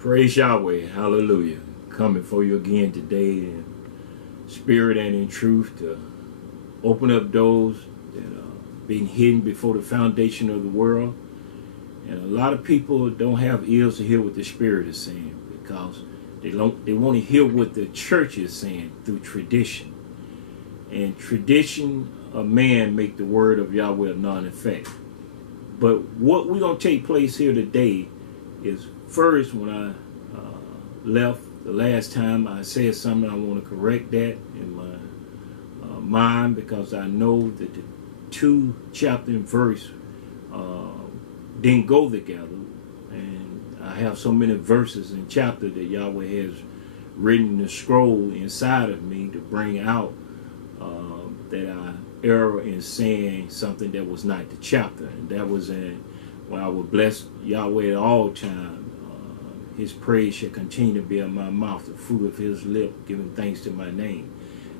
Praise Yahweh. Hallelujah. Coming for you again today in spirit and in truth to open up doors that are being hidden before the foundation of the world. And a lot of people don't have ears to hear what the Spirit is saying because they want to hear what the church is saying through tradition. And tradition of man make the word of Yahweh non-effect. But what we're going to take place here today is first, when I left the last time, I said something. I want to correct that in my mind, because I know that the two chapter and verse didn't go together. And I have so many verses and chapter that Yahweh has written in the scroll inside of me to bring out that I error in saying something that was not the chapter. And that was in when I would bless Yahweh at all times. His praise shall continue to be in my mouth, the fruit of his lip, giving thanks to my name.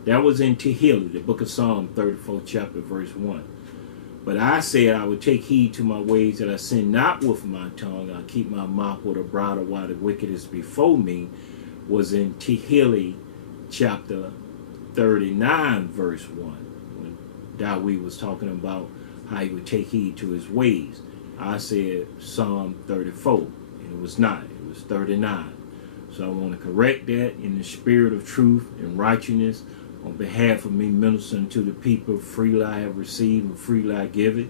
That was in Tehillim, the book of Psalm 34, chapter, verse 1. But I said I would take heed to my ways, that I sin not with my tongue. I keep my mouth with a bridle while the wicked is before me, was in Tehillim, chapter 39, verse 1. When Dawid was talking about how he would take heed to his ways. I said Psalm 34, and it was not. It was 39. So I want to correct that in the spirit of truth and righteousness on behalf of me ministering to the people. Freely I have received and freely I give it.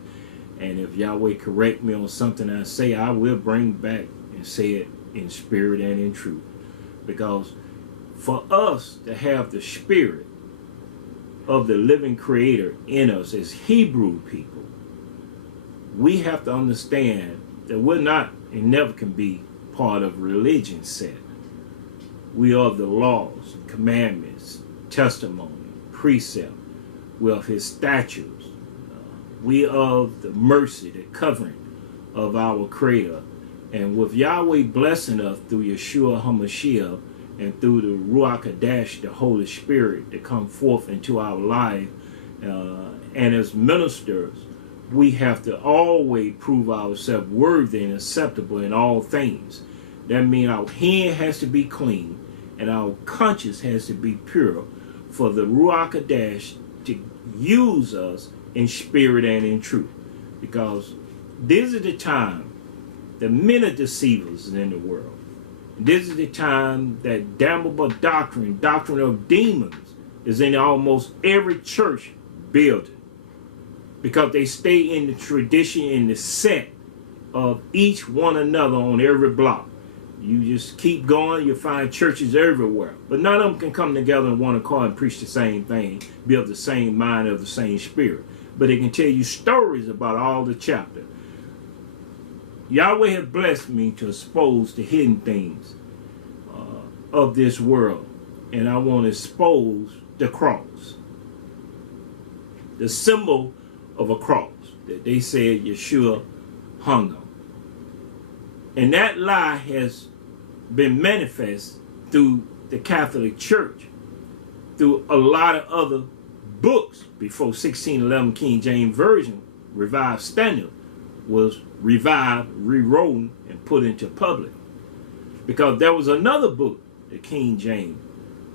And if Yahweh correct me on something I say, I will bring back and say it in spirit and in truth. Because for us to have the spirit of the living creator in us as Hebrew people, we have to understand that we're not and never can be part of religion set. We are the laws, commandments, testimony, precept. We are his statutes. We are the mercy, the covering of our Creator. And with Yahweh blessing us through Yeshua HaMashiach and through the Ruach Hadash, the Holy Spirit, to come forth into our life, and as ministers, we have to always prove ourselves worthy and acceptable in all things. That means our hand has to be clean and our conscience has to be pure for the Ruach Hadash to use us in spirit and in truth. Because this is the time that many deceivers is in the world. This is the time that damnable doctrine of demons, is in almost every church building. Because they stay in the tradition, in the set of each one another on every block. You just keep going, you'll find churches everywhere. But none of them can come together in one accord and preach the same thing, be of the same mind, of the same spirit. But they can tell you stories about all the chapter. Yahweh has blessed me to expose the hidden things of this world. And I want to expose the cross. The symbol of a cross that they said Yeshua hung on. And that lie has been manifest through the Catholic Church, through a lot of other books before 1611 King James Version, Revised Standard, was revived, rewritten, and put into public. Because there was another book that King James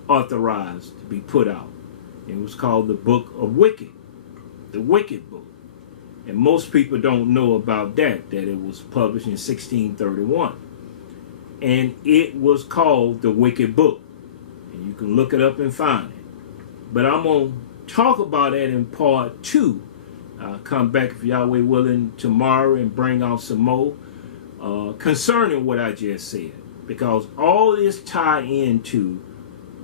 authorized to be put out. It was called the Book of Wicked, the Wicked Book. And most people don't know about that it was published in 1631. And it was called the Wicked Book. And you can look it up and find it. But I'm going to talk about that in part 2. I'll come back, if Yahweh willing, tomorrow and bring out some more concerning what I just said. Because all this tie into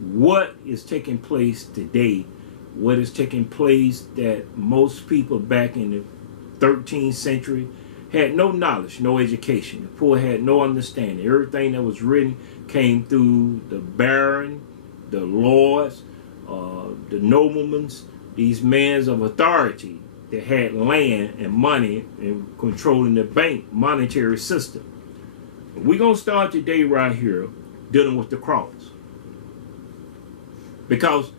what is taking place today, what is taking place that most people back in the 13th century had no knowledge, no education. The poor had no understanding. Everything that was written came through the baron, the lords, the noblemen, these men of authority that had land and money and controlling the bank monetary system. We're going to start today right here dealing with the cross. Because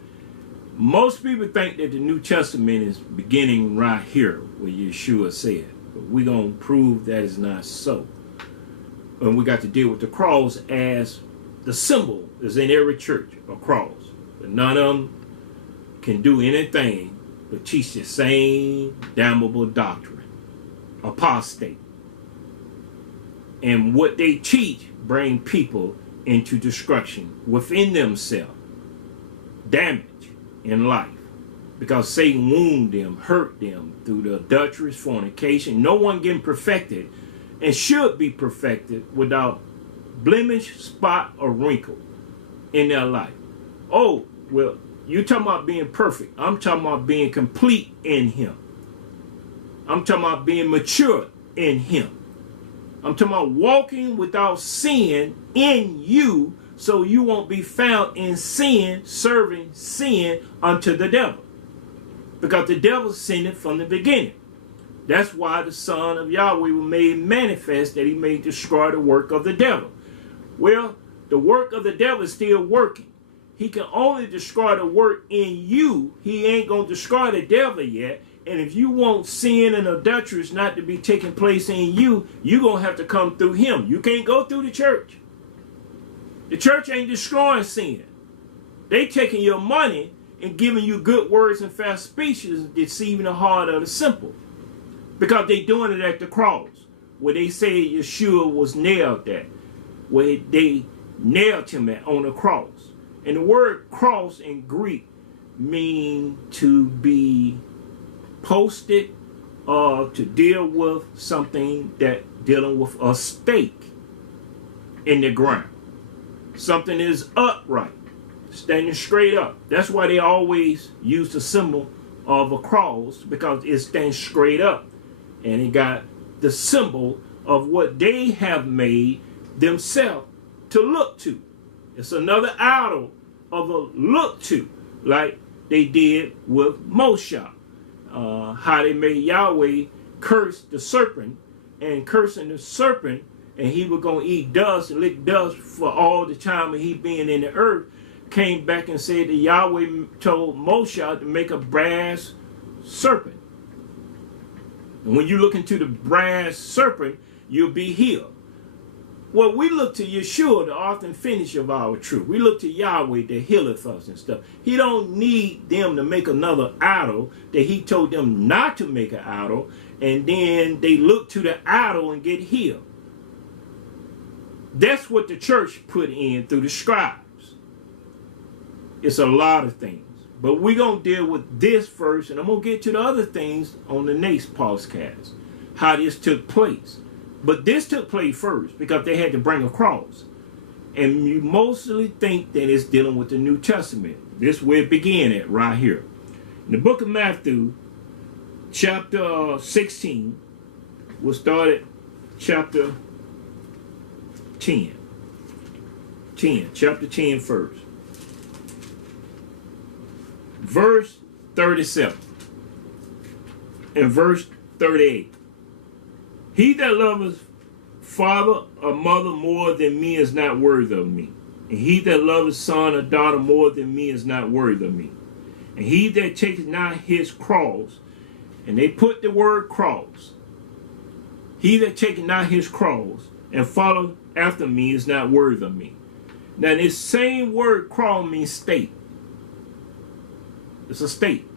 most people think that the New Testament is beginning right here where Yeshua said. But we're going to prove that is not so. And we got to deal with the cross as the symbol is in every church, a cross. But none of them can do anything but teach the same damnable doctrine. Apostate. And what they teach bring people into destruction within themselves. Damage in life. Because Satan wounded them, hurt them through the adultery, fornication. No one getting perfected and should be perfected without blemish, spot, or wrinkle in their life. Oh, well, you're talking about being perfect. I'm talking about being complete in him. I'm talking about being mature in him. I'm talking about walking without sin in you so you won't be found in sin, serving sin unto the devil. Because the devil sinned from the beginning. That's why the Son of Yahweh was made manifest, that he may destroy the work of the devil. Well, the work of the devil is still working. He can only destroy the work in you. He ain't going to destroy the devil yet. And if you want sin and adultery not to be taking place in you, you're going to have to come through him. You can't go through the church. The church ain't destroying sin. They taking your money and giving you good words and fast speeches, deceiving the heart of the simple. Because they doing it at the cross, where they say Yeshua was nailed at, where they nailed him at on the cross. And the word cross in Greek mean to be posted or to deal with something that dealing with a stake in the ground. Something is upright, standing straight up. That's why they always use the symbol of a cross, because it stands straight up. And it got the symbol of what they have made themselves to look to. It's another idol of a look to, like they did with Moshe. How they made Yahweh curse the serpent, and cursing the serpent, and he was going to eat dust and lick dust for all the time of he being in the earth, came back and said that Yahweh told Moshe to make a brass serpent. And when you look into the brass serpent, you'll be healed. Well, we look to Yeshua, the author and finisher of our truth. We look to Yahweh that healeth us and stuff. He don't need them to make another idol that he told them not to make an idol, and then they look to the idol and get healed. That's what the church put in through the scribes. It's a lot of things. But we're going to deal with this first, and I'm going to get to the other things on the next podcast, how this took place. But this took place first because they had to bring a cross. And you mostly think that it's dealing with the New Testament. This is where it began at, right here. In the book of Matthew, chapter 16, we'll start at chapter 10. Chapter 10 first. Verse 37 and verse 38. He that loveth father or mother more than me is not worthy of me. And he that loveth son or daughter more than me is not worthy of me. And he that taketh not his cross, and they put the word cross, he that taketh not his cross and follow after me is not worthy of me. Now this same word cross means stake. It's a stake,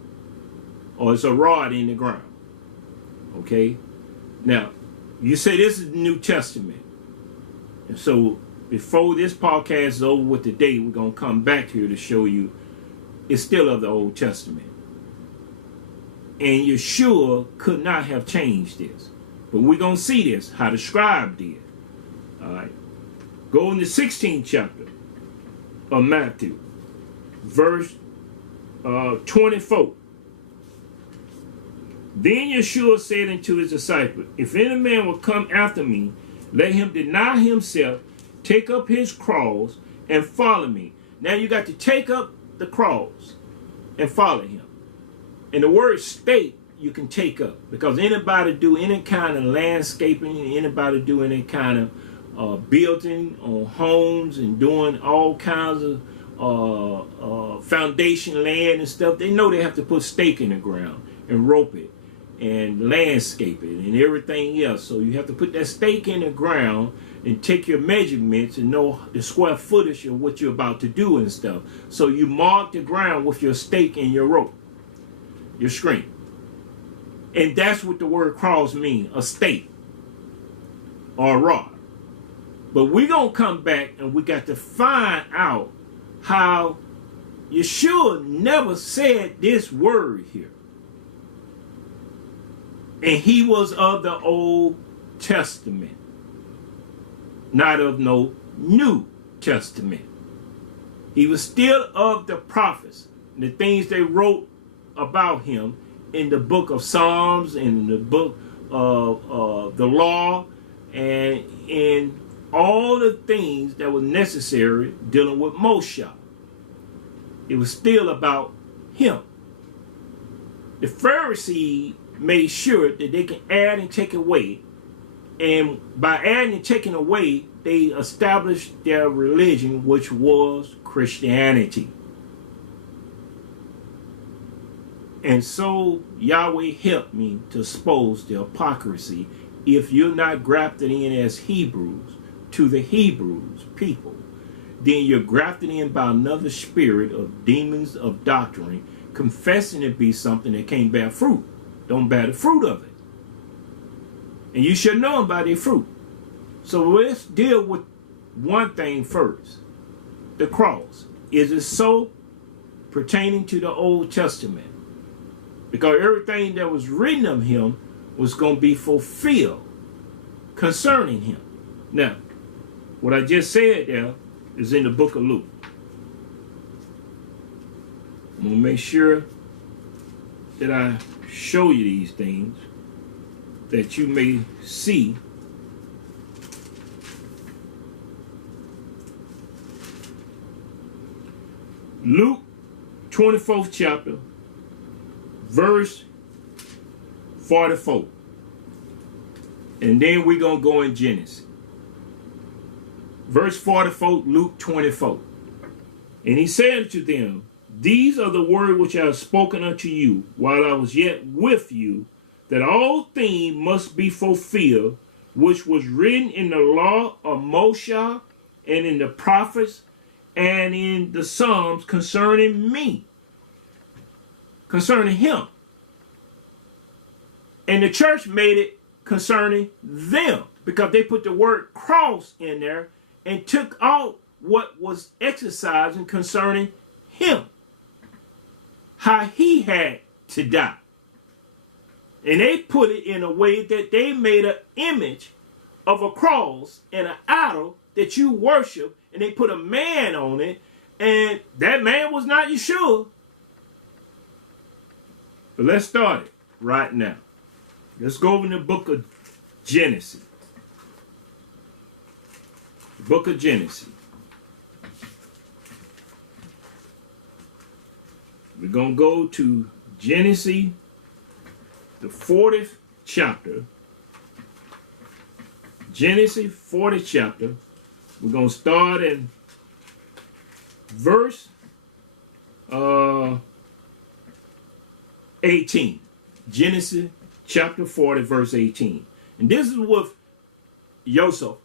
or it's a rod in the ground. Okay? Now, you say this is the New Testament. And so, before this podcast is over with today, we're going to come back here to show you it's still of the Old Testament. And Yeshua could not have changed this. But we're going to see this, how the scribe did. All right. Go in the 16th chapter of Matthew, verse 24. Then Yeshua said unto his disciples, if any man will come after me, let him deny himself, take up his cross, and follow me. Now you got to take up the cross and follow him. And the word stake you can take up, because anybody do any kind of landscaping, anybody do any kind of building on homes and doing all kinds of foundation land and stuff, they know they have to put stake in the ground and rope it and landscape it and everything else. So you have to put that stake in the ground. and take your measurements and know the square footage of what you're about to do and stuff. So you mark the ground with your stake and your rope, your string. And that's what the word cross means, a stake or a rod. But we're going to come back and we got to find out how Yeshua never said this word here. And he was of the Old Testament, not of no New Testament. He was still of the prophets, the things they wrote about him in the book of Psalms, in the book of the law, and in all the things that were necessary dealing with Moshe. It was still about him. The Pharisees made sure that they can add and take away, and by adding and taking away, they established their religion, which was Christianity. And so Yahweh helped me to expose the hypocrisy. If you're not grafted in as Hebrews to the Hebrews people, then you're grafted in by another spirit of demons of doctrine, confessing it be something that can't bear fruit. Don't bear the fruit of it. And you should know them by their fruit. So let's deal with one thing first. The cross. Is it so pertaining to the Old Testament? Because everything that was written of him was going to be fulfilled concerning him. Now, what I just said there is in the book of Luke. I'm going to make sure that I show you these things that you may see. Luke 24th chapter, verse 44. And then we're going to go in Genesis. Verse 44, Luke 24. And he said unto them, these are the words which I have spoken unto you while I was yet with you, that all things must be fulfilled, which was written in the law of Moshe and in the prophets and in the Psalms concerning me, concerning him. And the church made it concerning them because they put the word cross in there and took out what was exercising concerning him, how he had to die. And they put it in a way that they made an image of a cross and an idol that you worship, and they put a man on it, and that man was not Yeshua. But let's start it right now. Let's go over in the book of Genesis. The book of Genesis. We're going to go to Genesis, the 40th chapter. Genesis, 40th chapter. We're going to start in verse 18. Genesis chapter 40, verse 18. And this is with Joseph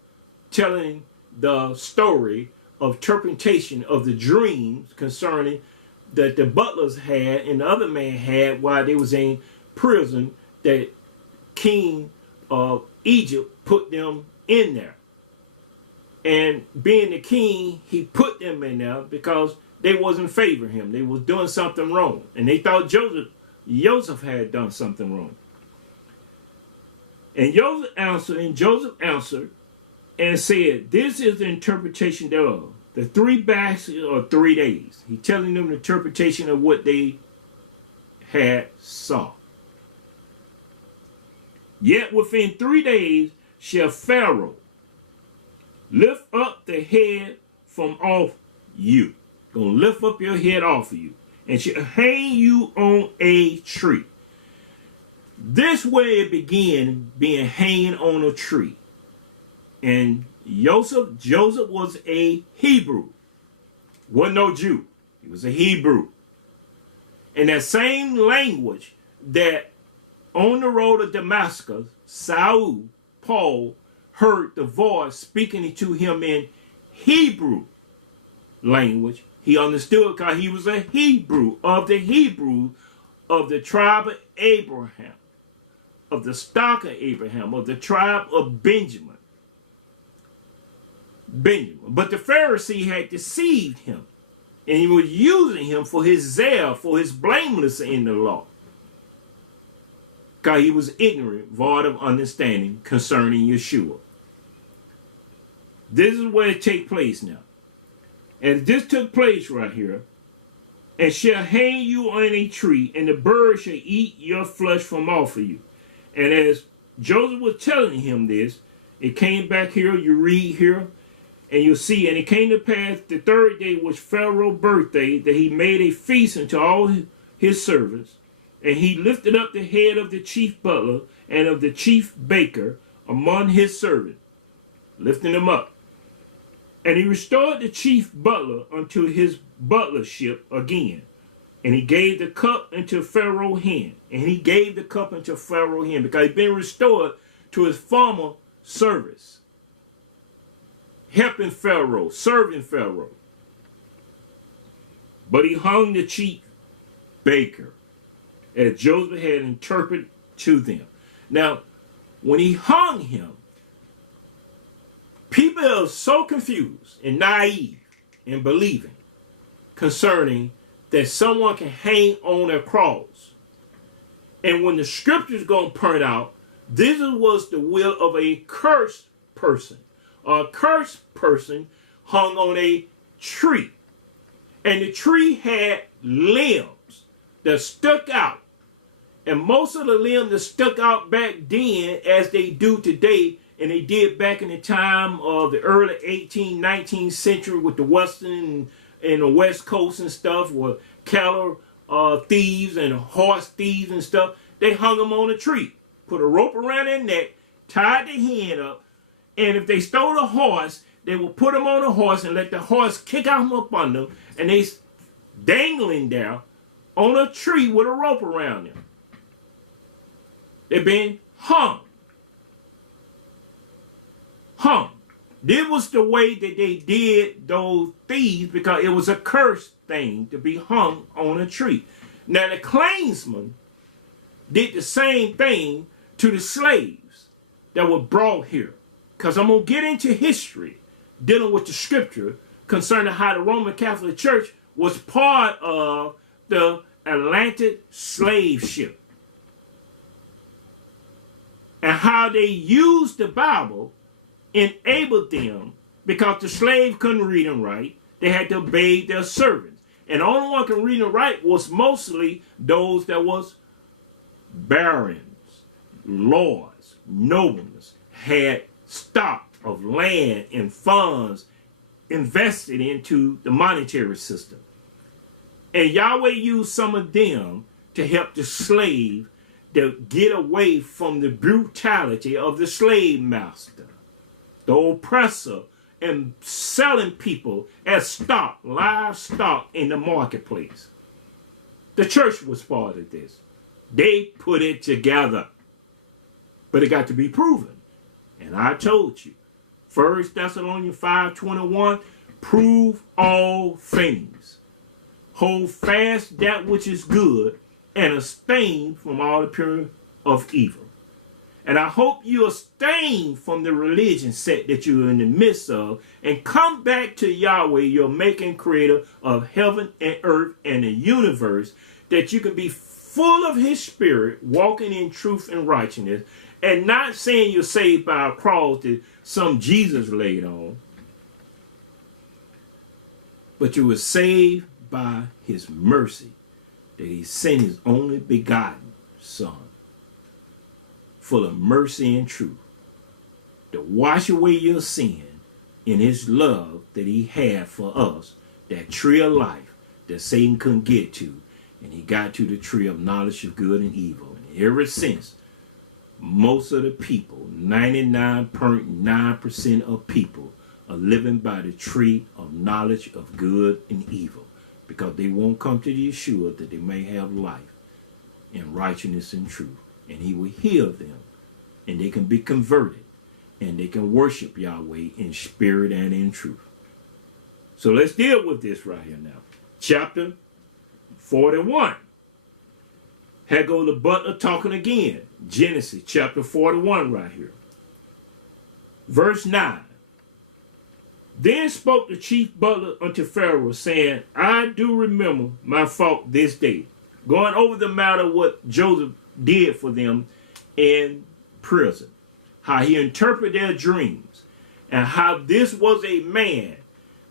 telling the story of interpretation of the dreams concerning that the butlers had and the other man had while they was in prison, that King of Egypt put them in there. And being the king, he put them in there because they wasn't favoring him. They was doing something wrong. And they thought Joseph had done something wrong. And Joseph answered and said, this is the interpretation thereof. The 3 baskets or 3 days. He's telling them the interpretation of what they had saw. Yet within 3 days shall Pharaoh lift up the head from off you. Gonna lift up your head off of you. And shall hang you on a tree. This way it began, being hanging on a tree. And Joseph was a Hebrew. Wasn't no Jew. He was a Hebrew. And that same language that on the road to Damascus, Paul heard the voice speaking to him in Hebrew language. He understood because he was a Hebrew of the Hebrews of the tribe of Abraham, of the stock of Abraham, of the tribe of Benjamin. But the Pharisee had deceived him, and he was using him for his zeal, for his blameless in the law. Because he was ignorant, void of understanding concerning Yeshua. This is where it takes place now. And this took place right here. And shall hang you on a tree, and the birds shall eat your flesh from off of you. And as Joseph was telling him this, it came back here, you read here, and you'll see, and it came to pass the third day was Pharaoh's birthday, that he made a feast unto all his servants. And he lifted up the head of the chief butler and of the chief baker among his servants, lifting them up. And he restored the chief butler unto his butlership again. And he gave the cup into Pharaoh's hand. And he gave the cup into Pharaoh's hand because he'd been restored to his former service. Helping Pharaoh, serving Pharaoh. But he hung the chief baker, as Joseph had interpreted to them. Now, when he hung him, people are so confused and naive in believing concerning that someone can hang on a cross. And when the scriptures going to point out, this was the will of a cursed person. A cursed person hung on a tree. And the tree had limbs that stuck out. And most of the limbs that stuck out back then, as they do today, and they did back in the time of the early 18th, 19th century with the Western and the West Coast and stuff, with cattle thieves and horse thieves and stuff, they hung them on a tree, put a rope around their neck, tied their hand up, and if they stole a horse, they would put them on a horse and let the horse kick out up on them, and they dangling there on a tree with a rope around them. They're being hung. Hung. This was the way that they did those thieves because it was a cursed thing to be hung on a tree. Now the clansmen did the same thing to the slaves that were brought here. Because I'm going to get into history dealing with the scripture concerning how the Roman Catholic Church was part of the Atlantic slave ship. And how they used the Bible enabled them, because the slave couldn't read and write, they had to obey their servants. And the only one who could read and write was mostly those that was barons, lords, noblemen, had stock of land and funds invested into the monetary system. And Yahweh used some of them to help the slave to get away from the brutality of the slave master, the oppressor, and selling people as stock, livestock in the marketplace. The church was part of this. They put it together. But it got to be proven. And I told you, 1 Thessalonians 5:21, prove all things. Hold fast that which is good, and abstain from all appearance of evil. And I hope you abstain from the religion set that you're in the midst of and come back to Yahweh, your making creator of heaven and earth and the universe, that you can be full of his spirit, walking in truth and righteousness, and not saying you're saved by a cross that some Jesus laid on, but you were saved by his mercy, that he sent his only begotten Son, full of mercy and truth, to wash away your sin in his love that he had for us, that tree of life that Satan couldn't get to, and he got to the tree of knowledge of good and evil. And ever since, most of the people, 99.9% of people, are living by the tree of knowledge of good and evil, because they won't come to the Yeshua that they may have life in righteousness and truth. And he will heal them, and they can be converted, and they can worship Yahweh in spirit and in truth. So let's deal with this right here now. Chapter 41. Here goes the butler talking again. Genesis chapter 41 right here. Verse 9. Then spoke the chief butler unto Pharaoh, saying, I do remember my fault this day. Going over the matter what Joseph did for them in prison. How he interpreted their dreams. And how this was a man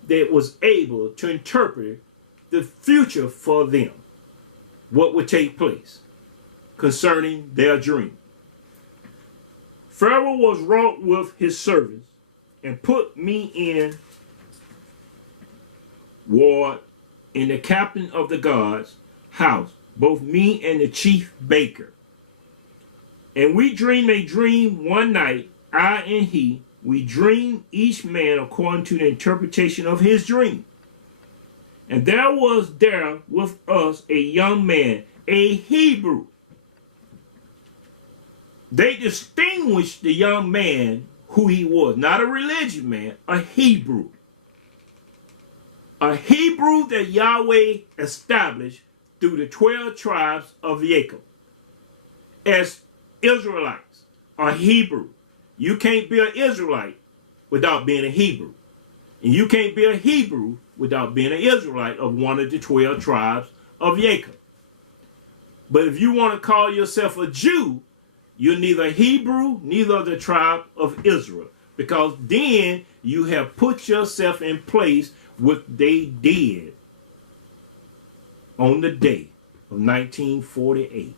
that was able to interpret the future for them. What would take place concerning their dream. Pharaoh was wroth with his servants and put me in ward in the captain of the guard's house, both me and the chief baker. And we dreamed a dream one night, I and he. We dreamed each man according to the interpretation of his dream. And there was there with us a young man, a Hebrew. They distinguished the young man who he was, not a religious man, a Hebrew. A Hebrew that Yahweh established through the 12 tribes of Jacob as Israelites, a Hebrew. You can't be an Israelite without being a Hebrew. And you can't be a Hebrew without being an Israelite of one of the 12 tribes of Jacob. But if you want to call yourself a Jew, you're neither Hebrew, neither of the tribe of Israel. Because then you have put yourself in place what they did on the day of 1948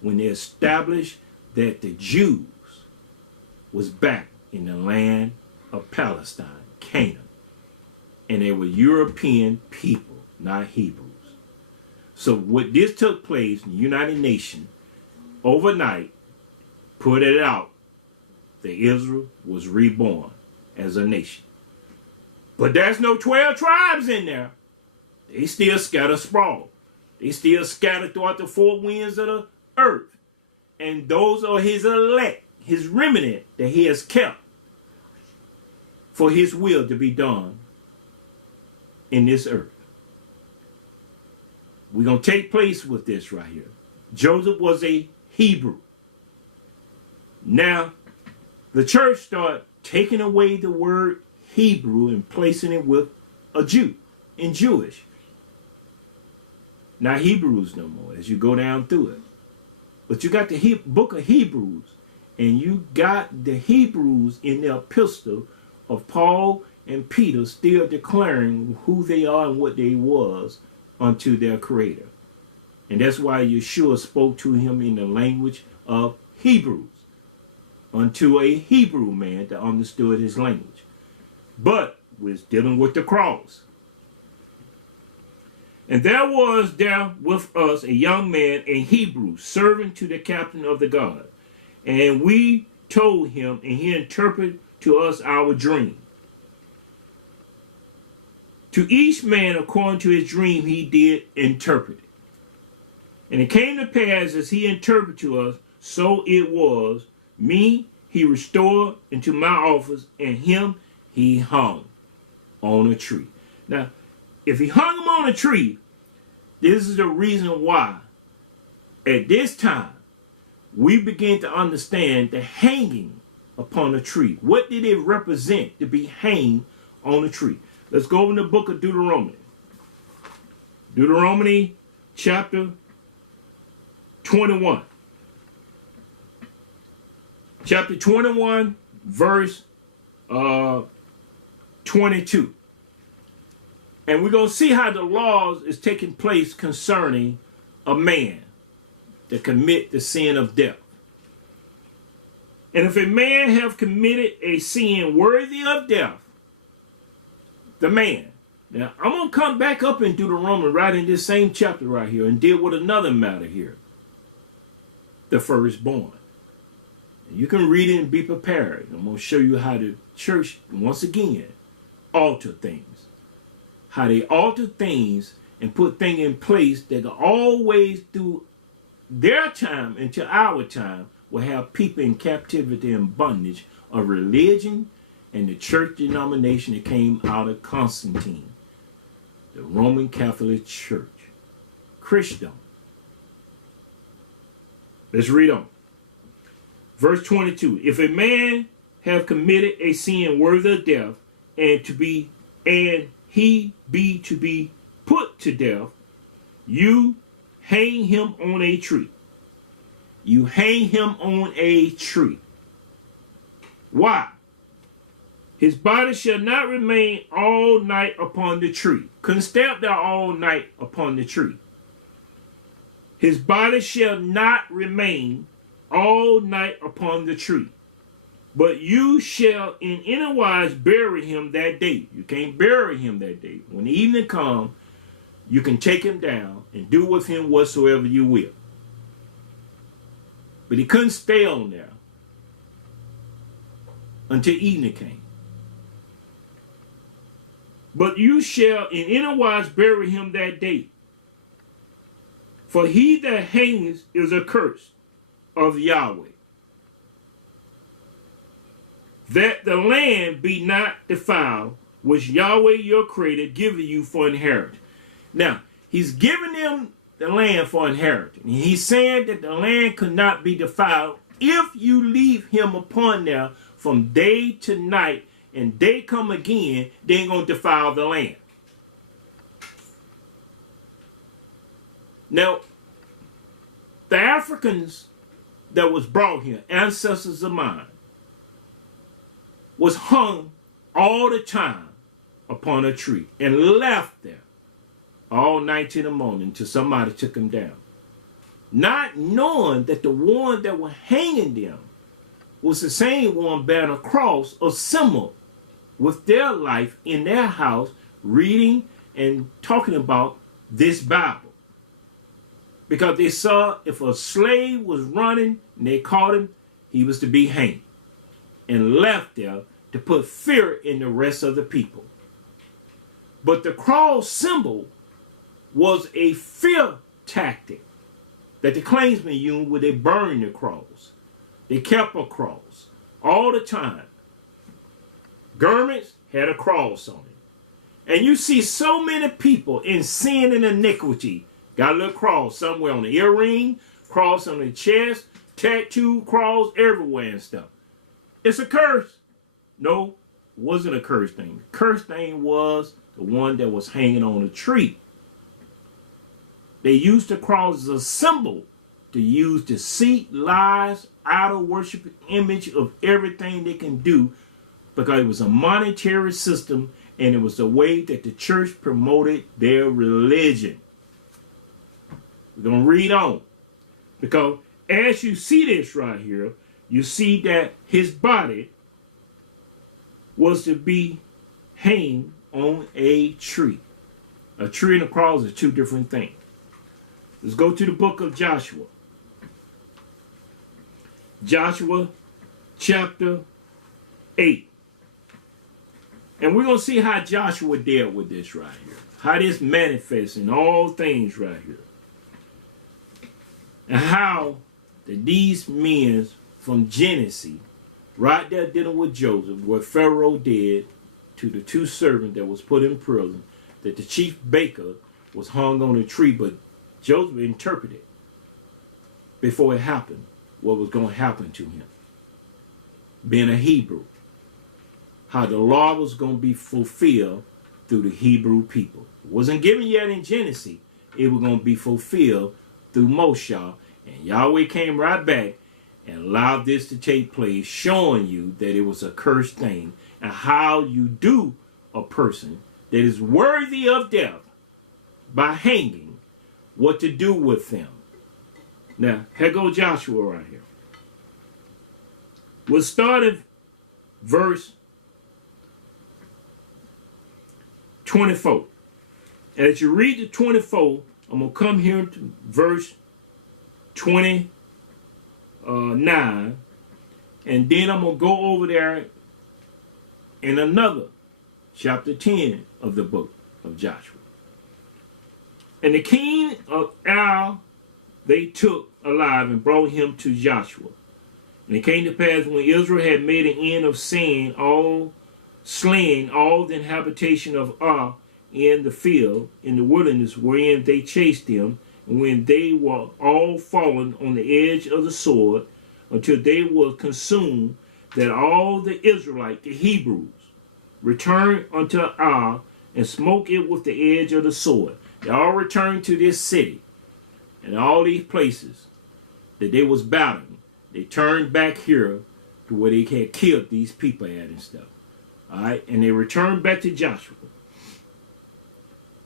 when they established that the Jews was back in the land of Palestine, Canaan. And they were European people, not Hebrews. So what this took place in the United Nations, overnight, put it out that Israel was reborn as a nation. But there's no 12 tribes in there. They still scatter sprawl. They still scattered throughout the four winds of the earth. And those are his elect, his remnant that he has kept for his will to be done in this earth. We're going to take place with this right here. Joseph was a Hebrew. Now, the church started taking away the word Hebrew and placing it with a Jew in Jewish. Not Hebrews no more as you go down through it. But you got the book of Hebrews, and you got the Hebrews in the epistle of Paul and Peter still declaring who they are and what they was unto their Creator. And that's why Yeshua spoke to him in the language of Hebrews, unto a Hebrew man that understood his language. But was dealing with the cross. And there was there with us a young man, a Hebrew, servant to the captain of the guard. And we told him, and he interpreted to us our dream. To each man according to his dream he did interpret it. And it came to pass as he interpreted to us, so it was. Me he restored into my office, and him he hung on a tree. Now, if he hung him on a tree, this is the reason why at this time we begin to understand the hanging upon a tree. What did it represent to be hanged on a tree? Let's go over in the book of Deuteronomy. Deuteronomy chapter 21. Chapter 21, verse 22. And we're going to see how the laws is taking place concerning a man that commit the sin of death. And if a man have committed a sin worthy of death, the man. Now, I'm going to come back up in Deuteronomy right in this same chapter right here and deal with another matter here. The firstborn. You can read it and be prepared. I'm going to show you how the church, once again, alter things. How they alter things and put things in place that always through their time into our time will have people in captivity and bondage of religion and the church denomination that came out of Constantine, the Roman Catholic Church, Christendom. Let's read on. Verse 22. If a man have committed a sin worthy of death, and he be to be put to death, you hang him on a tree. You hang him on a tree. Why? His body shall not remain all night upon the tree. Couldn't stay up there all night upon the tree. His body shall not remain all night upon the tree. But you shall in any wise bury him that day. You can't bury him that day. When the evening comes, you can take him down and do with him whatsoever you will. But he couldn't stay on there until evening came. But you shall in any wise bury him that day. For he that hangs is accursed of Yahweh, that the land be not defiled, which Yahweh your Creator giveth you for inheritance. Now, he's giving them the land for inheritance. And he's saying that the land could not be defiled if you leave him upon there from day to night, and day come again, they ain't going to defile the land. Now, the Africans that was brought here, ancestors of mine, was hung all the time upon a tree and left there all night till the morning till somebody took them down. Not knowing that the one that were hanging them was the same one bearing a cross, a symbol, with their life in their house, reading and talking about this Bible. Because they saw if a slave was running and they caught him, he was to be hanged and left there to put fear in the rest of the people. But the cross symbol was a fear tactic that the clansmen used when they burned the cross. They kept a cross all the time. Garments had a cross on it. And you see so many people in sin and iniquity got a little cross somewhere on the earring, cross on the chest, tattoo, cross everywhere and stuff. It's a curse. No, it wasn't a curse thing. The curse thing was the one that was hanging on a tree. They used the cross as a symbol to use deceit, lies, idol worship, image of everything they can do, because it was a monetary system and it was the way that the church promoted their religion. We're going to read on, because as you see this right here, you see that his body was to be hanged on a tree. A tree and a cross are two different things. Let's go to the book of Joshua. Joshua chapter 8. And we're going to see how Joshua dealt with this right here. How this manifests in all things right here. And how these men from Genesis, right there dealing with Joseph, what Pharaoh did to the two servants that was put in prison, that the chief baker was hung on a tree, but Joseph interpreted before it happened what was going to happen to him. Being a Hebrew, how the law was going to be fulfilled through the Hebrew people. It wasn't given yet in Genesis. It was going to be fulfilled through Moshe. And Yahweh came right back and allowed this to take place, showing you that it was a cursed thing, and how you do a person that is worthy of death by hanging, what to do with them. Now, here goes Joshua right here. We'll start at verse 24. And as you read the 24, I'm going to come here to verse 29. And then I'm going to go over there in another chapter 10 of the book of Joshua. And the king of Ai they took alive and brought him to Joshua And it came to pass when Israel had made an end of slaying all the habitation of Ar in the field, in the wilderness, wherein they chased them, and when they were all fallen on the edge of the sword, until they were consumed, that all the Israelites, the Hebrews, returned unto Ar, and smote it with the edge of the sword. They all returned to this city, and all these places that they was battling. They turned back here to where they had killed these people at and stuff. All right, and they returned back to Joshua.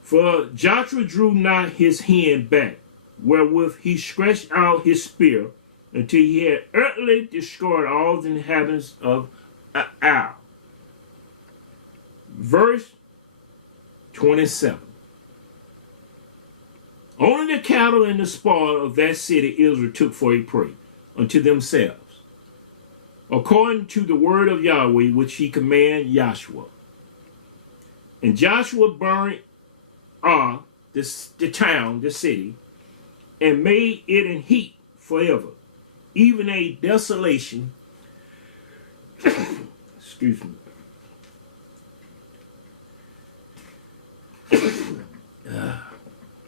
For Joshua drew not his hand back, wherewith he stretched out his spear, until he had utterly destroyed all the inhabitants of Ar. Verse 27. Only the cattle and the spoil of that city Israel took for a prey unto themselves, according to the word of Yahweh which he commanded Joshua. And Joshua burned Ar, the town, the city, and made it in heat forever, even a desolation. Excuse me.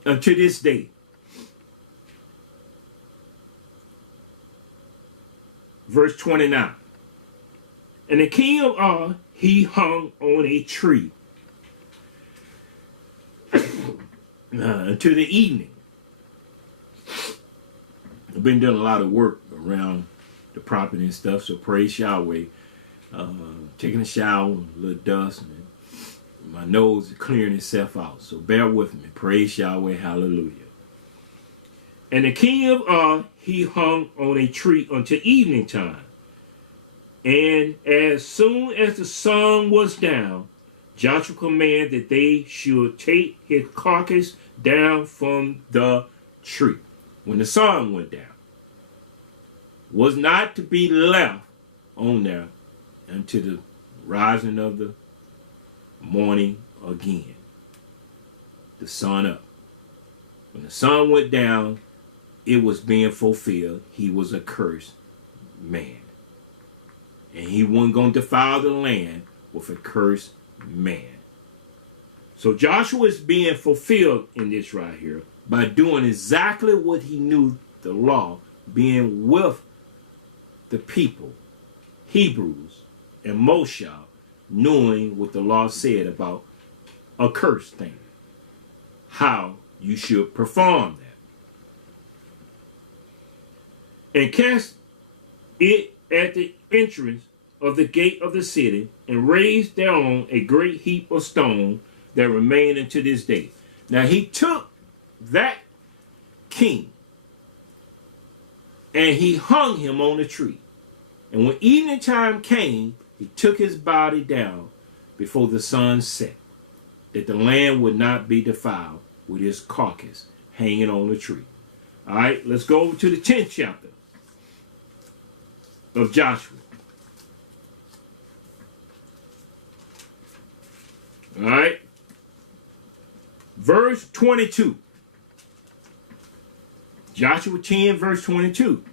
Unto this day. Verse 29. And the king of Ar, he hung on a tree until the evening. I've been doing a lot of work around the property and stuff, so praise Yahweh. Taking a shower, a little dust, and my nose is clearing itself out. So bear with me. Praise Yahweh. Hallelujah. And the king of Ar, he hung on a tree until evening time. And as soon as the sun was down, Joshua commanded that they should take his carcass down from the tree. When the sun went down, was not to be left on there until the rising of the morning again. The sun up. When the sun went down, it was being fulfilled. He was a cursed man. And he wasn't going to defile the land with a cursed man. So Joshua is being fulfilled in this right here by doing exactly what he knew the law, being with the people, Hebrews and Moshe, knowing what the law said about a cursed thing, how you should perform that. And cast it at the entrance of the gate of the city, and raised thereon a great heap of stone that remain unto this day. Now he took that king and he hung him on a tree. And when evening time came, he took his body down before the sun set, that the land would not be defiled with his carcass hanging on the tree. All right, let's go over to the 10th chapter of Joshua. All right, verse 22. Joshua 10, verse 22.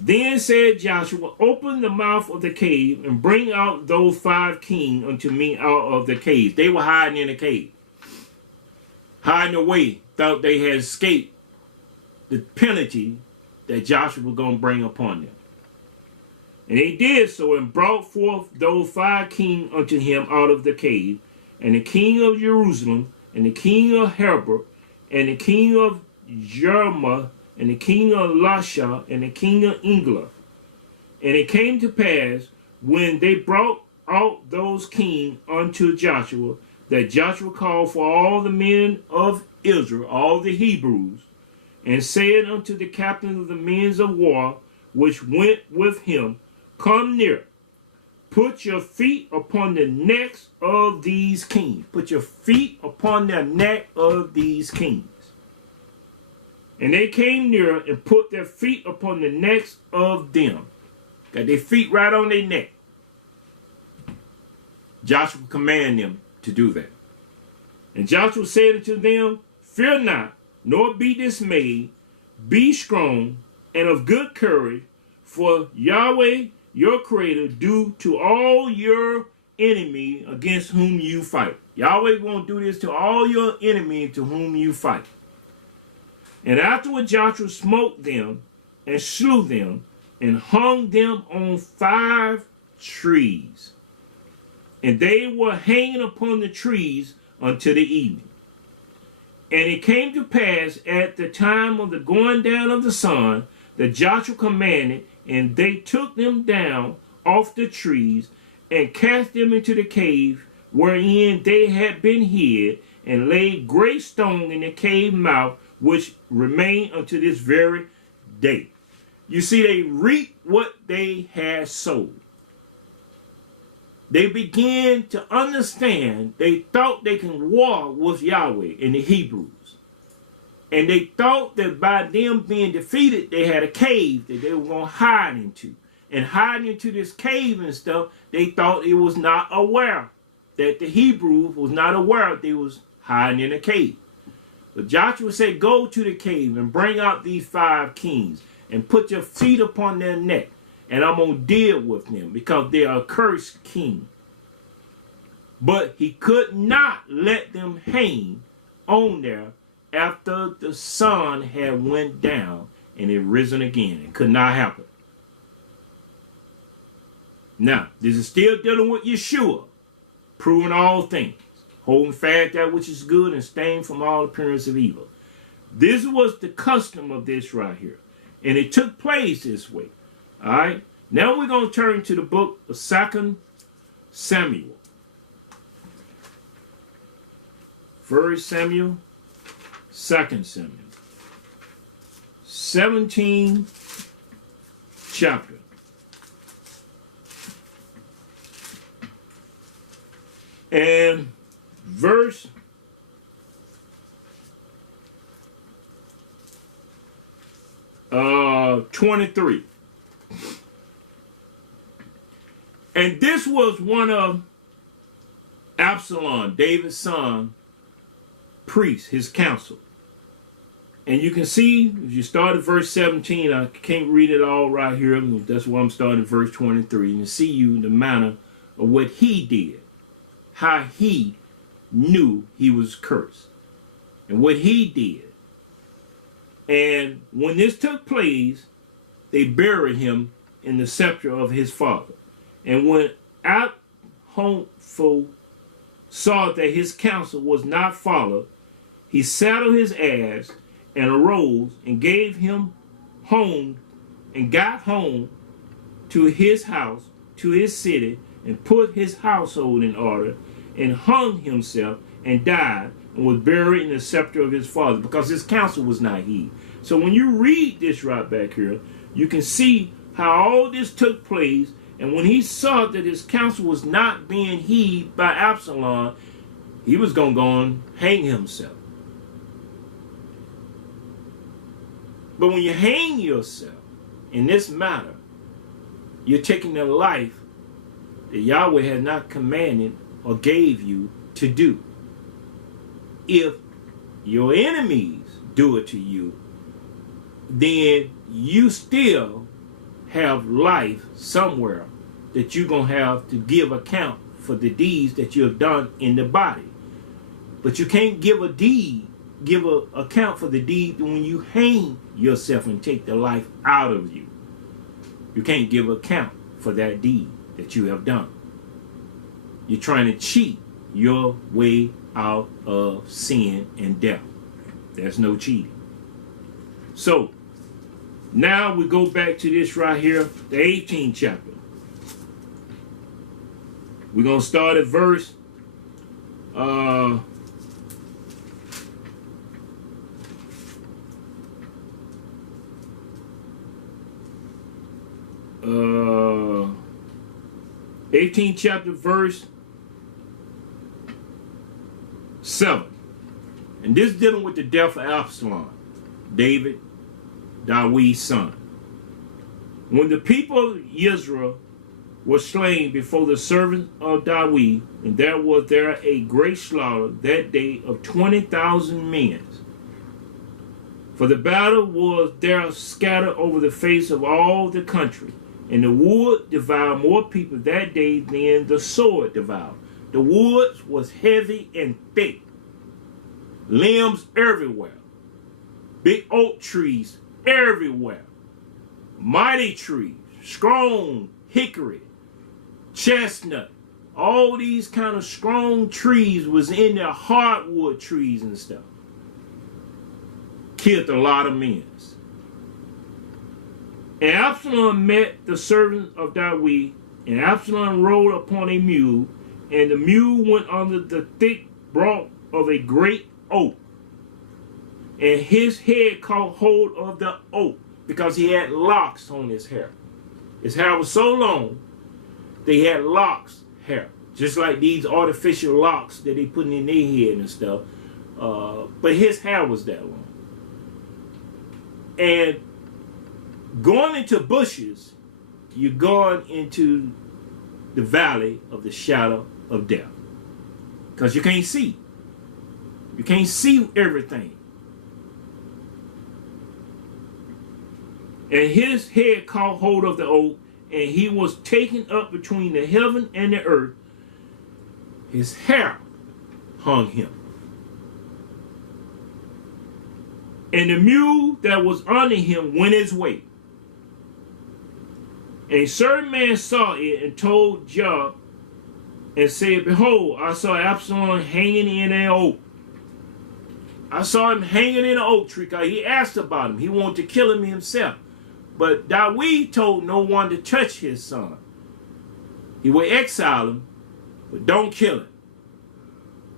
Then said Joshua, open the mouth of the cave and bring out those 5 kings unto me out of the cave. They were hiding in the cave, hiding away, thought they had escaped the penalty that Joshua was going to bring upon them. And they did so, and brought forth those 5 kings unto him out of the cave, and the king of Jerusalem, and the king of Heber, and the king of Jerma, and the king of Lasha, and the king of Ingla. And it came to pass, when they brought out those kings unto Joshua, that Joshua called for all the men of Israel, all the Hebrews, and said unto the captains of the men of war, which went with him, come near, put your feet upon the necks of these kings. Put your feet upon the neck of these kings. And they came near and put their feet upon the necks of them. Got their feet right on their neck. Joshua commanded them to do that. And Joshua said unto them, fear not, nor be dismayed, be strong and of good courage, for Yahweh, your creator, do to all your enemy against whom you fight. Yahweh won't do this to all your enemy to whom you fight. And afterward Joshua smote them and slew them and hung them on 5 trees. And they were hanging upon the trees until the evening. And it came to pass at the time of the going down of the sun that Joshua commanded, and they took them down off the trees and cast them into the cave wherein they had been hid, and laid great stone in the cave mouth, which remain unto this very day. You see, they reaped what they had sowed. They began to understand. They thought they can war with Yahweh in the Hebrews. And they thought that by them being defeated, they had a cave that they were going to hide into. And hiding into this cave and stuff, they thought it was not aware. That the Hebrews was not aware they was hiding in a cave. But Joshua said, go to the cave and bring out these 5 kings and put your feet upon their neck. And I'm going to deal with them because they are a cursed king. But he could not let them hang on there after the sun had went down and it risen again. It could not happen. Now, this is still dealing with Yeshua, proving all things, holding fast that which is good and staying from all appearance of evil. This was the custom of this right here. And it took place this way. All right. Now we're going to turn to the book of 2 Samuel. 1 Samuel, 2 Samuel. 17th chapter. And verse 23. And this was one of Absalom, David's son, priest, his counsel. And you can see, if you start at verse 17, I can't read it all right here. That's why I'm starting at verse 23. And you see the manner of what he did. How he knew he was cursed. And what he did. And when this took place, they buried him in the sepulchre of his father. And when Ahithophel saw that his counsel was not followed, he saddled his ass and arose and gave him home and got home to his house, to his city, and put his household in order, and hung himself and died and was buried in the sepulchre of his father, because his counsel was not heeded. So when you read this right back here, you can see how all this took place. And when he saw that his counsel was not being heeded by Absalom, he was going to go and hang himself. But when you hang yourself in this matter, you're taking the life that Yahweh has not commanded or gave you to do. If your enemies do it to you, then you still have life somewhere that you're going to have to give account for the deeds that you have done in the body. But you can't give an account for the deed when you hang yourself and take the life out of you. You can't give account for that deed that you have done. You're trying to cheat your way out of sin and death. There's no cheating. So, now we go back to this right here, the 18th chapter. We're going to start at verse 18th chapter, verse 7. And this is dealing with the death of Absalom, David, David's son. When the people of Israel were slain before the servant of David, and there was a great slaughter that day of 20,000 men. For the battle was there scattered over the face of all the country, and the wood devoured more people that day than the sword devoured. The woods was heavy and thick, limbs everywhere, big oak trees everywhere, mighty trees, strong hickory, chestnut, all these kind of strong trees was in there, hardwood trees and stuff. Killed a lot of men. And Absalom met the servant of David, and Absalom rode upon a mule, and the mule went under the thick brake of a great oak. And his head caught hold of the oak, because he had locks on his hair. His hair was so long, they had locks hair, just like these artificial locks that they put in their head and stuff. But his hair was that long. And going into bushes, you're going into the valley of the shadow of death. Because you can't see. You can't see everything. And his head caught hold of the oak, and he was taken up between the heaven and the earth. His hair hung him. And the mule that was under him went his way. And a certain man saw it and told Joab and said, Behold, I saw Absalom hanging in an oak. I saw him hanging in an oak tree because he asked about him. He wanted to kill him himself. But David told no one to touch his son. He would exile him, but don't kill him.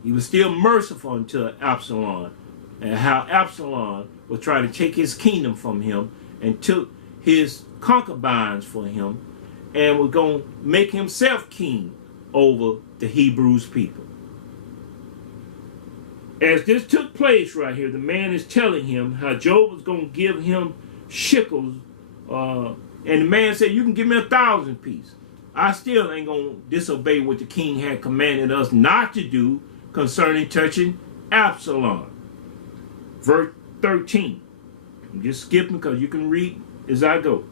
He was still merciful unto Absalom, and how Absalom was trying to take his kingdom from him and took his concubines for him and was going to make himself king over the Hebrews people. As this took place right here, the man is telling him how Job was going to give him shekels, and the man said, you can give me 1,000 pieces. I still ain't going to disobey what the king had commanded us not to do concerning touching Absalom. Verse 13. I'm just skipping because you can read as I go.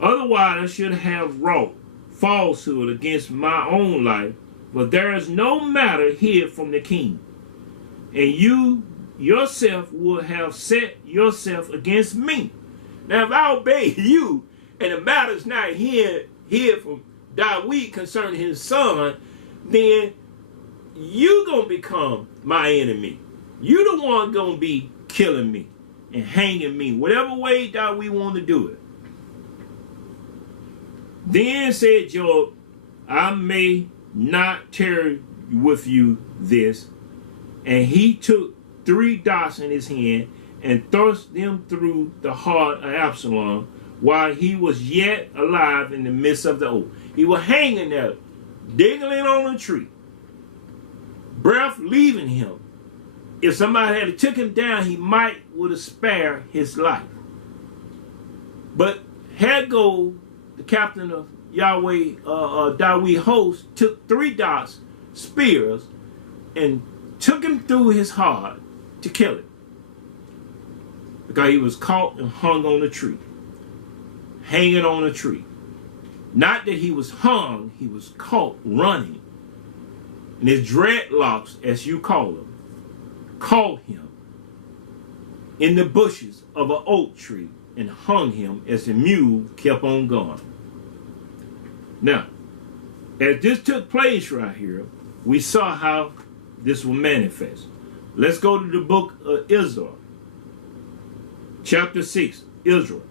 Otherwise I should have wrought falsehood against my own life, but there is no matter hid from the king. And you yourself would have set yourself against me. Now if I obey you, and the matter is not hid from David concerning his son, then you gonna become my enemy. You the one gonna be killing me and hanging me, whatever way that we want to do it. Then said Job, I may not tarry with you this. And he took 3 darts in his hand and thrust them through the heart of Absalom while he was yet alive in the midst of the oak. He was hanging there, dangling on a tree, breath leaving him. If somebody had took him down, he might would have spared his life. But Hago, the captain of David host, took 3 darts, spears, and took him through his heart to kill him. Because he was caught and hung on a tree. Hanging on a tree. Not that he was hung, he was caught running. And his dreadlocks, as you call them, caught him in the bushes of an oak tree and hung him as the mule kept on going. Now, as this took place right here, we saw how this will manifest. Let's go to the book of Israel. Chapter 6, Israel.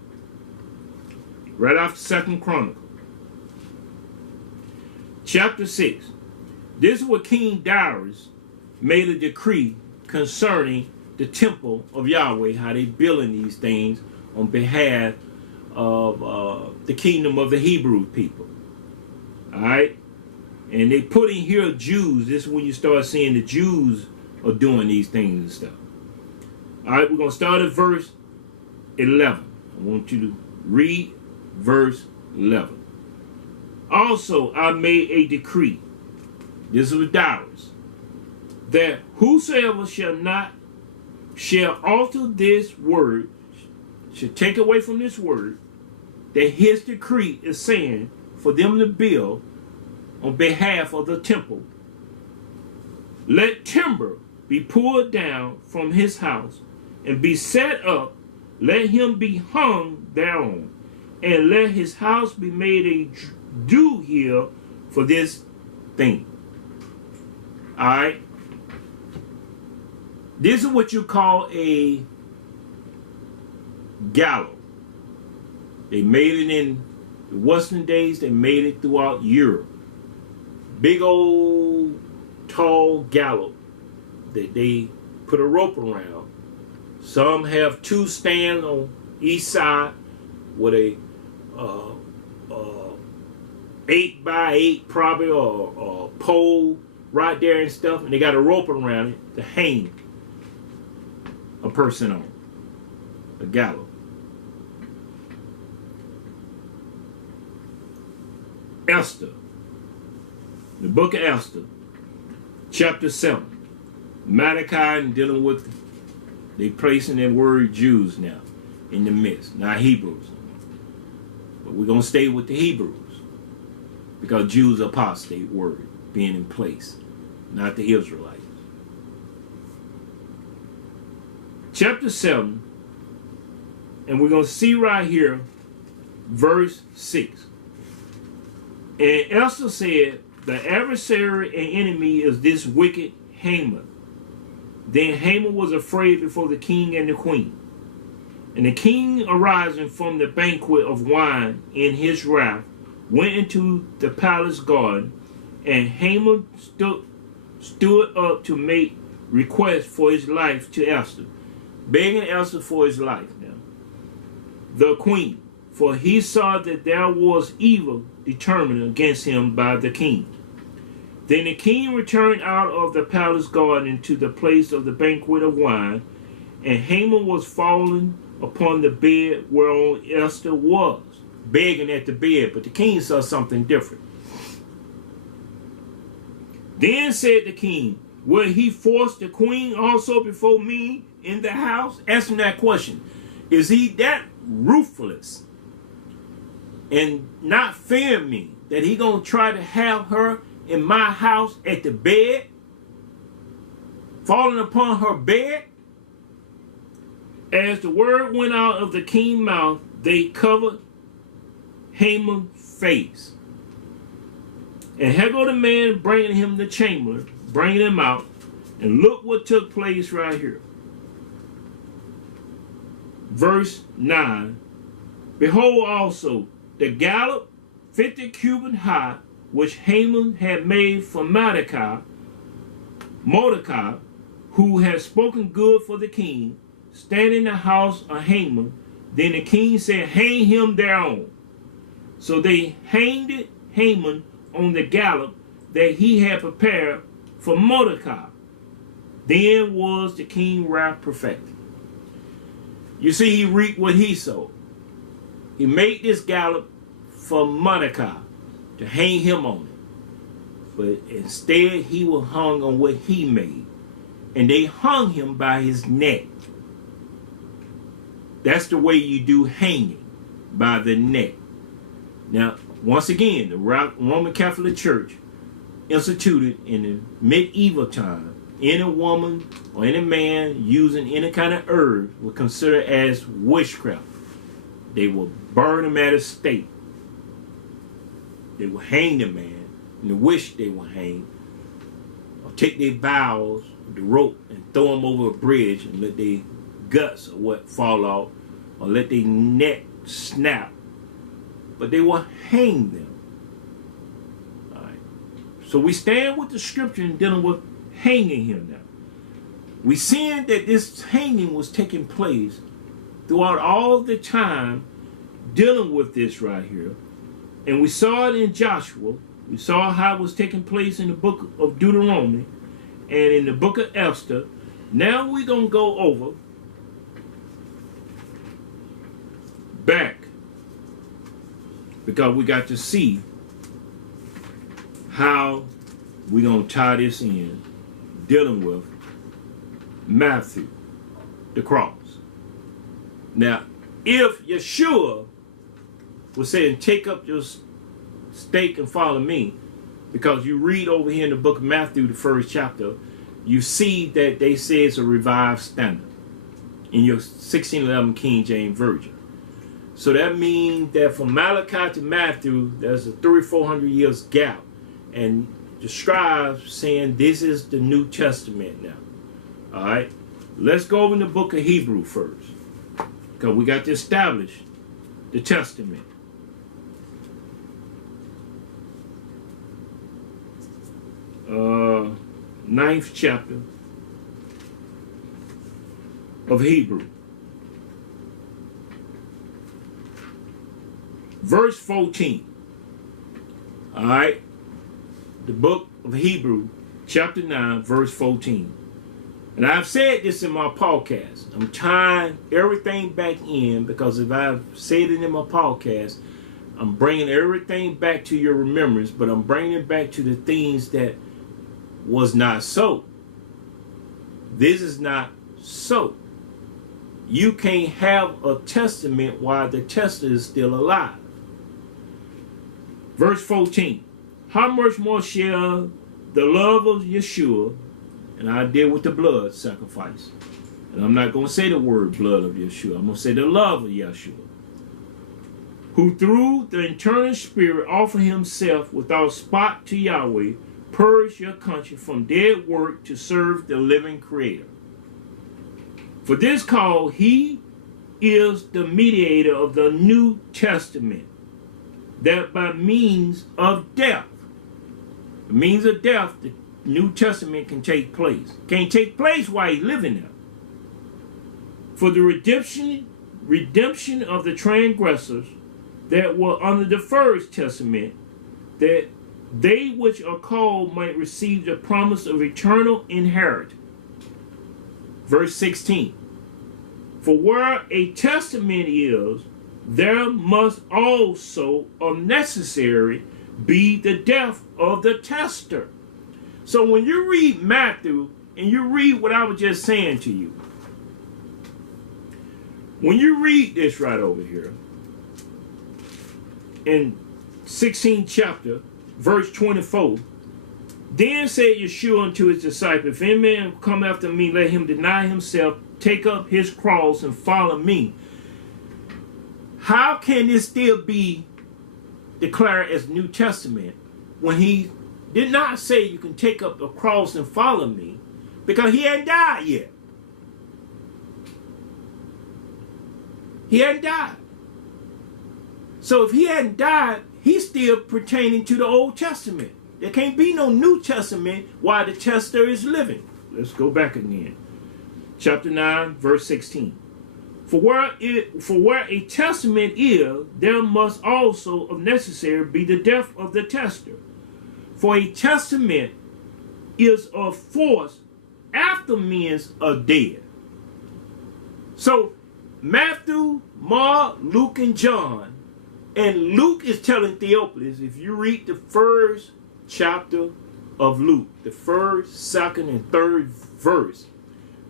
Right after 2nd Chronicle. Chapter 6. This is what King Darius made a decree concerning the temple of Yahweh, how they building these things on behalf of the kingdom of the Hebrew people. Alright? And they put in here Jews. This is when you start seeing the Jews are doing these things and stuff. Alright, we're going to start at verse 11. I want you to read verse 11. Also, I made a decree. This was Darius. That whosoever shall not shall alter this word, should take away from this word, that his decree is saying for them to build on behalf of the temple. Let timber be pulled down from his house and be set up, let him be hung thereon, and let his house be made a due hill for this thing. Alright? This is what you call a gallows. They made it in the Western days, they made it throughout Europe. Big old tall gallows that they put a rope around. Some have two stands on each side with a 8x8 probably or pole right there and stuff, and they got a rope around it to hang a person on. A gallows. Esther, the book of Esther, chapter 7. Malachi and dealing with, they placing that word Jews now in the midst, not Hebrews. But we're going to stay with the Hebrews because Jews are apostate word being in place, not the Israelites. Chapter 7, and we're going to see right here, verse 6. And Esther said, the adversary and enemy is this wicked Haman. Then Haman was afraid before the king and the queen. And the king, arising from the banquet of wine in his wrath, went into the palace garden, and Haman stood up to make request for his life to Esther, begging Esther for his life. Now, the queen, for he saw that there was evil determined against him by the king. Then the king returned out of the palace garden into the place of the banquet of wine, and Haman was fallen upon the bed whereon Esther was, begging at the bed, but the king saw something different. Then said the king, will he force the queen also before me in the house? Answer that question. Is he that ruthless and not fear me that he gonna try to have her in my house at the bed, falling upon her bed? As the word went out of the king's mouth, they covered Haman's face. And here go the man bringing him the chamber, bringing him out, and look what took place right here. Verse 9. Behold also the gallop 50 cubits high, which Haman had made for Mordecai, who had spoken good for the king, standing in the house of Haman. Then the king said, hang him thereon. So they hanged Haman on the gallop that he had prepared for Mordecai. Then was the king's wrath perfected. You see, he reaped what he sowed. He made this gallop for Mordecai to hang him on it. But instead, he was hung on what he made. And they hung him by his neck. That's the way you do hanging, by the neck. Now, once again, the Roman Catholic Church instituted in the medieval time, any woman or any man using any kind of herb was considered as witchcraft. They will burn him at a stake. They will hang the man, and the witch they will hang, or take their bowels, the rope, and throw them over a bridge and let their guts or what fall off, or let their neck snap. But they will hang them. All right. So we stand with the scripture in dealing with hanging him now. We seen that this hanging was taking place throughout all the time dealing with this right here. And we saw it in Joshua. We saw how it was taking place in the book of Deuteronomy and in the book of Esther. Now we're going to go over back, because we got to see how we're going to tie this in dealing with Matthew the cross. Now, if Yeshua was saying, take up your stake and follow me, because you read over here in the book of Matthew, the 1st chapter, you see that they say it's a revived standard in your 1611 King James Version. So that means that from Malachi to Matthew, there's a 300-400 years gap. And the scribes saying this is the New Testament now. All right. Let's go over in the book of Hebrew first, because we got to establish the Testament. Ninth chapter of Hebrew. Verse 14. All right. The book of Hebrew, chapter 9, verse 14. And I've said this in my podcast. I'm tying everything back in, because if I've said it in my podcast, I'm bringing everything back to your remembrance, but I'm bringing it back to the things that was not so. This is not so. You can't have a testament while the tester is still alive. Verse 14. How much more shall the love of Yeshua, and I deal with the blood sacrifice, and I'm not going to say the word blood of Yeshua, I'm going to say the love of Yeshua, who through the eternal Spirit offer himself without spot to Yahweh, purge your conscience from dead work to serve the living Creator. For this cause he is the mediator of the New Testament, that by means of death, the New Testament can take place. Can't take place while he's living there. For the redemption of the transgressors that were under the first testament, that they which are called might receive the promise of eternal inheritance. Verse 16. For where a testament is, there must also of necessary be the death of the tester. So when you read Matthew and you read what I was just saying to you, when you read this right over here in 16th chapter, verse 24, then said Yeshua unto his disciples, if any man come after me, let him deny himself, take up his cross and follow me. How can this still be declared as New Testament when he did not say you can take up the cross and follow me, because he hadn't died yet? He hadn't died. So if he hadn't died, he's still pertaining to the Old Testament. There can't be no New Testament while the tester is living. Let's go back again. Chapter 9, verse 16. For where a testament is, there must also of necessary be the death of the tester. For a testament is of force after men are dead. So Matthew, Mark, Luke, and John, and Luke is telling Theophilus, if you read the first chapter of Luke, the first, second, and third verse,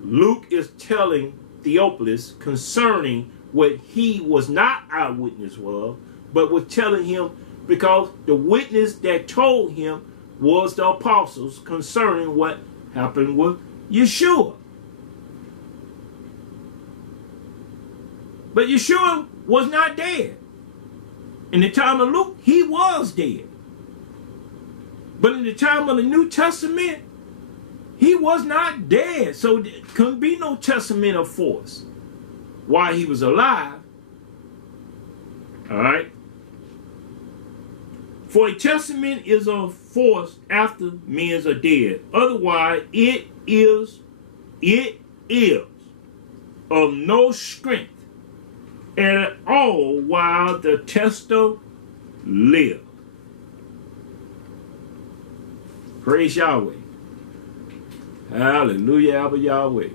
Luke is telling Theophilus concerning what he was not eyewitness of, but was telling him because the witness that told him was the apostles concerning what happened with Yeshua. But Yeshua was not dead. In the time of Luke, he was dead. But in the time of the New Testament, he was not dead. So there couldn't be no testament of force while he was alive. All right. For a testament is of force after men are dead. Otherwise, it is of no strength at all while the tester lives. Praise Yahweh. Hallelujah, Abba Yahweh.